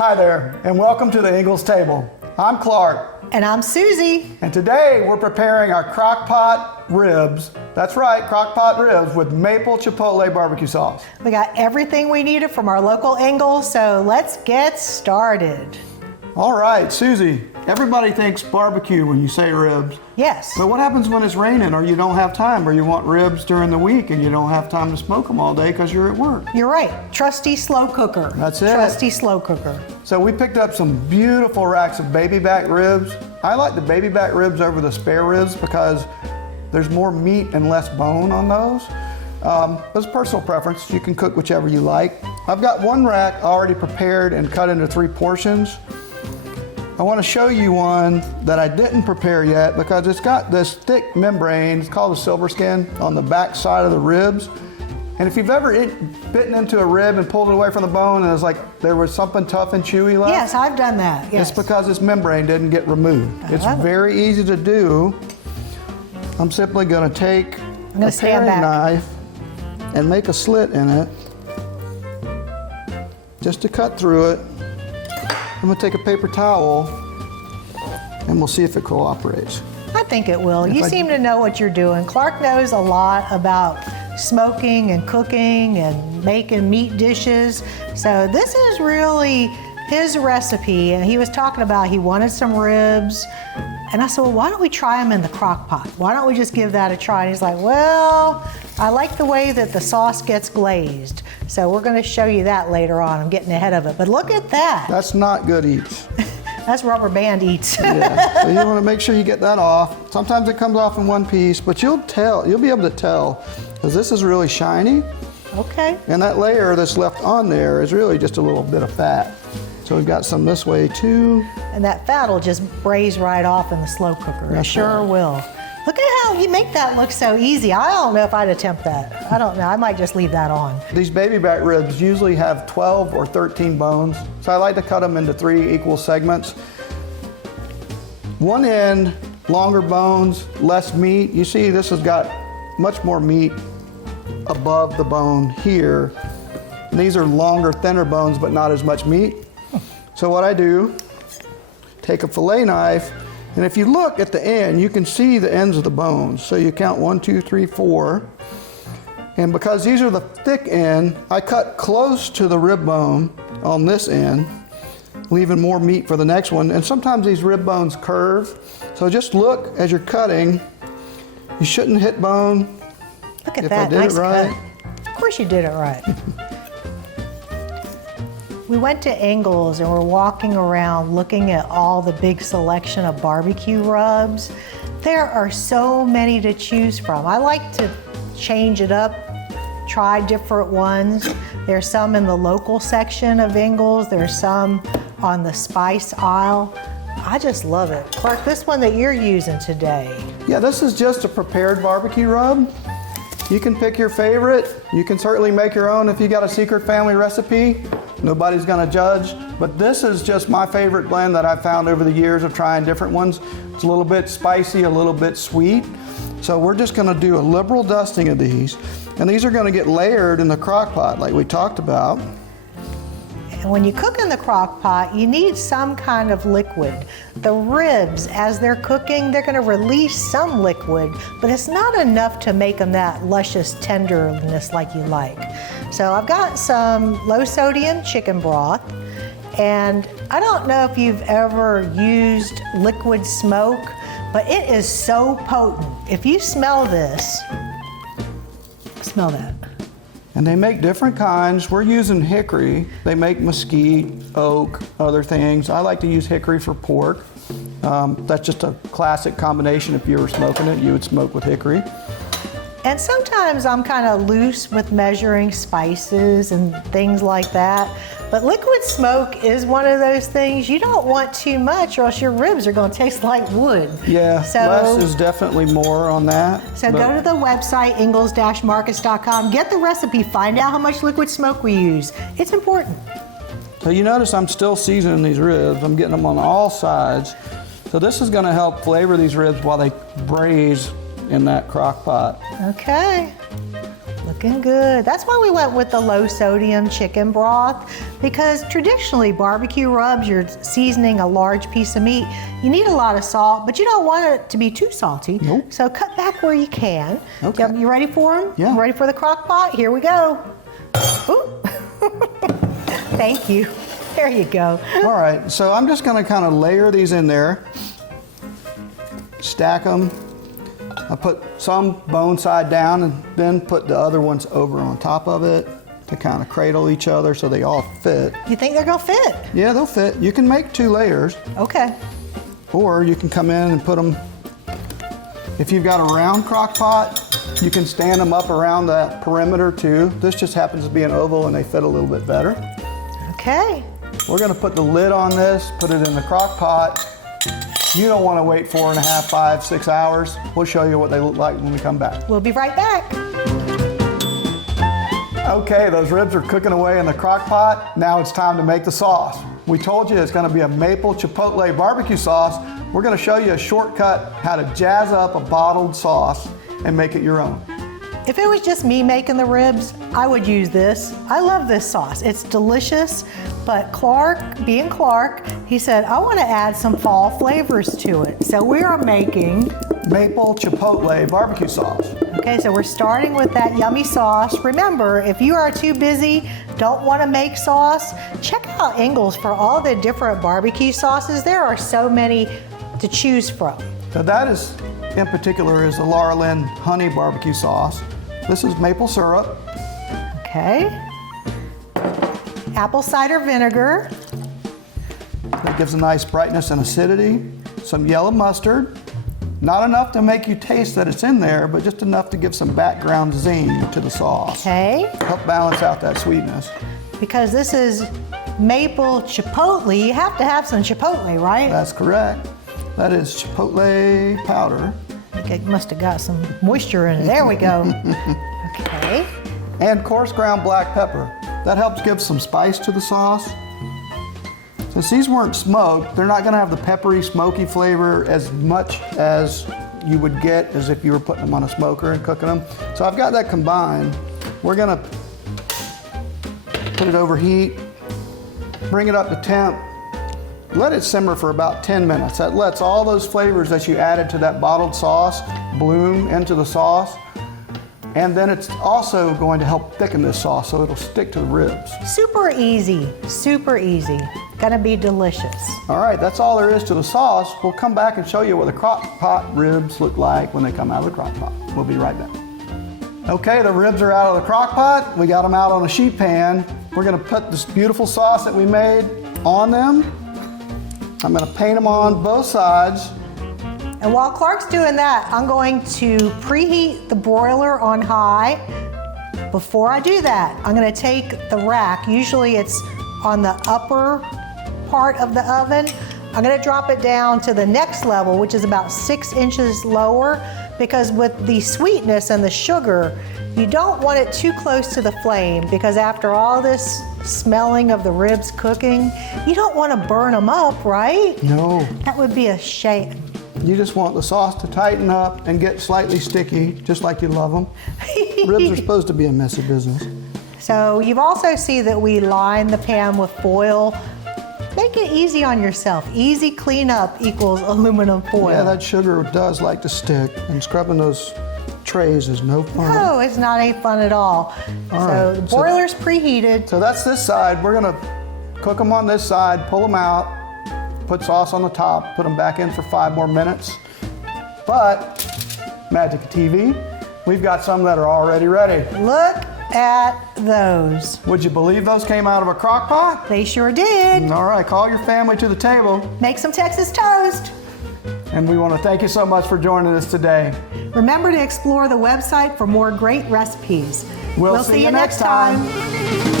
Hi there, and welcome to the Ingles table. I'm Clark. And I'm Suzy. And today we're preparing our crock pot ribs. That's right, crock pot ribs with maple chipotle barbecue sauce. We got everything we needed from our local Ingles, so let's get started. All right, Suzy, everybody thinks barbecue when you say ribs. Yes. But what happens when it's raining or you don't have time, or you want ribs during the week and you don't have time to smoke them all day because you're at work? You're right. Trusty slow cooker. That's it. Trusty slow cooker. So we picked up some beautiful racks of baby back ribs. I like the baby back ribs over the spare ribs because there's more meat and less bone on those. It's personal preference. You can cook whichever you like. I've got one rack already prepared and cut into 3 portions. I want to show you one that I didn't prepare yet because it's got this thick membrane. It's called a silver skin on the back side of the ribs. And if you've ever bitten into a rib and pulled it away from the bone and it's like there was something tough and chewy left. Yes, I've done that. Yes. It's because this membrane didn't get removed. It's very easy to do. I'm simply going to take a paring knife and make a slit in it just to cut through it. I'm going to take a paper towel and we'll see if it cooperates. I think it will. You seem to know what you're doing. Clark knows a lot about smoking and cooking and making meat dishes. So this is really his recipe. And he was talking about he wanted some ribs. And I said, well, why don't we try them in the crock pot? Why don't we just give that a try? And he's like, well, I like the way that the sauce gets glazed. So we're going to show you that later on. I'm getting ahead of it. But look at that. That's not good eats. That's rubber band eats. Yeah. So you want to make sure you get that off. Sometimes it comes off in one piece, but you'll be able to tell because this is really shiny. Okay. And that layer that's left on there is really just a little bit of fat. So we've got some this way too. And that fat will just braise right off in the slow cooker. It sure will. Look at how you make that look so easy. I don't know if I'd attempt that. I don't know. I might just leave that on. These baby back ribs usually have 12 or 13 bones. So I like to cut them into 3 equal segments. One end, longer bones, less meat. You see this has got much more meat above the bone here. And these are longer, thinner bones, but not as much meat. So what I do, take a fillet knife, and if you look at the end, you can see the ends of the bones. So you count 1, 2, 3, 4. And because these are the thick end, I cut close to the rib bone on this end, leaving more meat for the next one. And sometimes these rib bones curve. So just look as you're cutting. You shouldn't hit bone. Look at that, nice cut. Of course you did it right. We went to Ingles and we're walking around looking at all the big selection of barbecue rubs. There are so many to choose from. I like to change it up, try different ones. There's some in the local section of Ingles. There's some on the spice aisle. I just love it. Clark, this one that you're using today. Yeah, this is just a prepared barbecue rub. You can pick your favorite. You can certainly make your own if you got a secret family recipe. Nobody's gonna judge, but this is just my favorite blend that I've found over the years of trying different ones. It's a little bit spicy, a little bit sweet. So we're just gonna do a liberal dusting of these, and these are gonna get layered in the crock pot like we talked about. And when you cook in the crock pot, you need some kind of liquid. The ribs, as they're cooking, they're gonna release some liquid, but it's not enough to make them that luscious tenderness like you like. So I've got some low sodium chicken broth, and I don't know if you've ever used liquid smoke, but it is so potent. If you smell this, smell that. And they make different kinds. We're using hickory. They make mesquite, oak, other things. I like to use hickory for pork. That's just a classic combination. If you were smoking it, you would smoke with hickory. And sometimes I'm kind of loose with measuring spices and things like that. But liquid smoke is one of those things you don't want too much or else your ribs are going to taste like wood. Yeah, so, less is definitely more on that. So go to the website, ingles-markets.com, get the recipe, find out how much liquid smoke we use. It's important. So you notice I'm still seasoning these ribs. I'm getting them on all sides. So this is going to help flavor these ribs while they braise in that crock pot. Okay. Look Looking good. That's why we went with the low sodium chicken broth, because traditionally barbecue rubs, you're seasoning a large piece of meat. You need a lot of salt, but you don't want it to be too salty. Nope. So cut back where you can. Okay. You ready for them? Yeah. Ready for the crock pot? Here we go. Ooh. Thank you. There you go. All right, so I'm just gonna kind of layer these in there, stack them. I put some bone side down and then put the other ones over on top of it to kind of cradle each other so they all fit. You think they're gonna fit? Yeah, they'll fit. You can make 2 layers, Okay. or you can come in and put them, if you've got a round crock pot, you can stand them up around that perimeter too. This just happens to be an oval and they fit a little bit better. Okay. We're gonna put the lid on this, put it in the crock pot. You don't wanna wait 4.5, 5, 6 hours. We'll show you what they look like when we come back. We'll be right back. Okay, those ribs are cooking away in the crock pot. Now it's time to make the sauce. We told you it's gonna be a maple chipotle barbecue sauce. We're gonna show you a shortcut how to jazz up a bottled sauce and make it your own. If it was just me making the ribs, I would use this. I love this sauce. It's delicious, but Clark, being Clark, he said, I want to add some fall flavors to it. So we are making Maple chipotle barbecue sauce. Okay, so we're starting with that yummy sauce. Remember, if you are too busy, don't want to make sauce, check out Ingles for all the different barbecue sauces. There are so many to choose from. So that is, in particular, is the Laura Lynn honey barbecue sauce. This is maple syrup. Okay. Apple cider vinegar. That gives a nice brightness and acidity. Some yellow mustard. Not enough to make you taste that it's in there, but just enough to give some background zing to the sauce. Okay. Help balance out that sweetness. Because this is maple chipotle, you have to have some chipotle, right? That's correct. That is chipotle powder. It must have got some moisture in it. There we go. Okay. And coarse ground black pepper. That helps give some spice to the sauce. Since these weren't smoked, they're not gonna have the peppery, smoky flavor as much as you would get as if you were putting them on a smoker and cooking them. So I've got that combined. We're gonna put it over heat, bring it up to temp, let it simmer for about 10 minutes. That lets all those flavors that you added to that bottled sauce bloom into the sauce. And then it's also going to help thicken this sauce so it'll stick to the ribs. Super easy, super easy. Gonna be delicious. All right, that's all there is to the sauce. We'll come back and show you what the crock pot ribs look like when they come out of the crock pot. We'll be right back. Okay, the ribs are out of the crock pot. We got them out on a sheet pan. We're gonna put this beautiful sauce that we made on them. I'm gonna paint them on both sides. And while Clark's doing that, I'm going to preheat the broiler on high. Before I do that, I'm gonna take the rack, usually it's on the upper part of the oven. I'm gonna drop it down to the next level, which is about 6 inches lower, because with the sweetness and the sugar, you don't want it too close to the flame, because after all this smelling of the ribs cooking, you don't want to burn them up, right? No, That would be a shame. you just want the sauce to tighten up and get slightly sticky, just like you love them. Ribs are supposed to be a messy business. So you've also seen that we line the pan with foil. Make it easy on yourself. Easy cleanup equals aluminum foil. Yeah, that sugar does like to stick, and scrubbing those trays is no fun. No, it's not any fun at all. All So right, the so- boiler's preheated. So that's this side. We're gonna cook them on this side, pull them out, put sauce on the top, put them back in for 5 more minutes. But, magic of TV, we've got some that are already ready. Look at those. Would you believe those came out of a crock pot? They sure did. All right, call your family to the table. Make some Texas toast. And we want to thank you so much for joining us today. Remember to explore the website for more great recipes. We'll see you next time.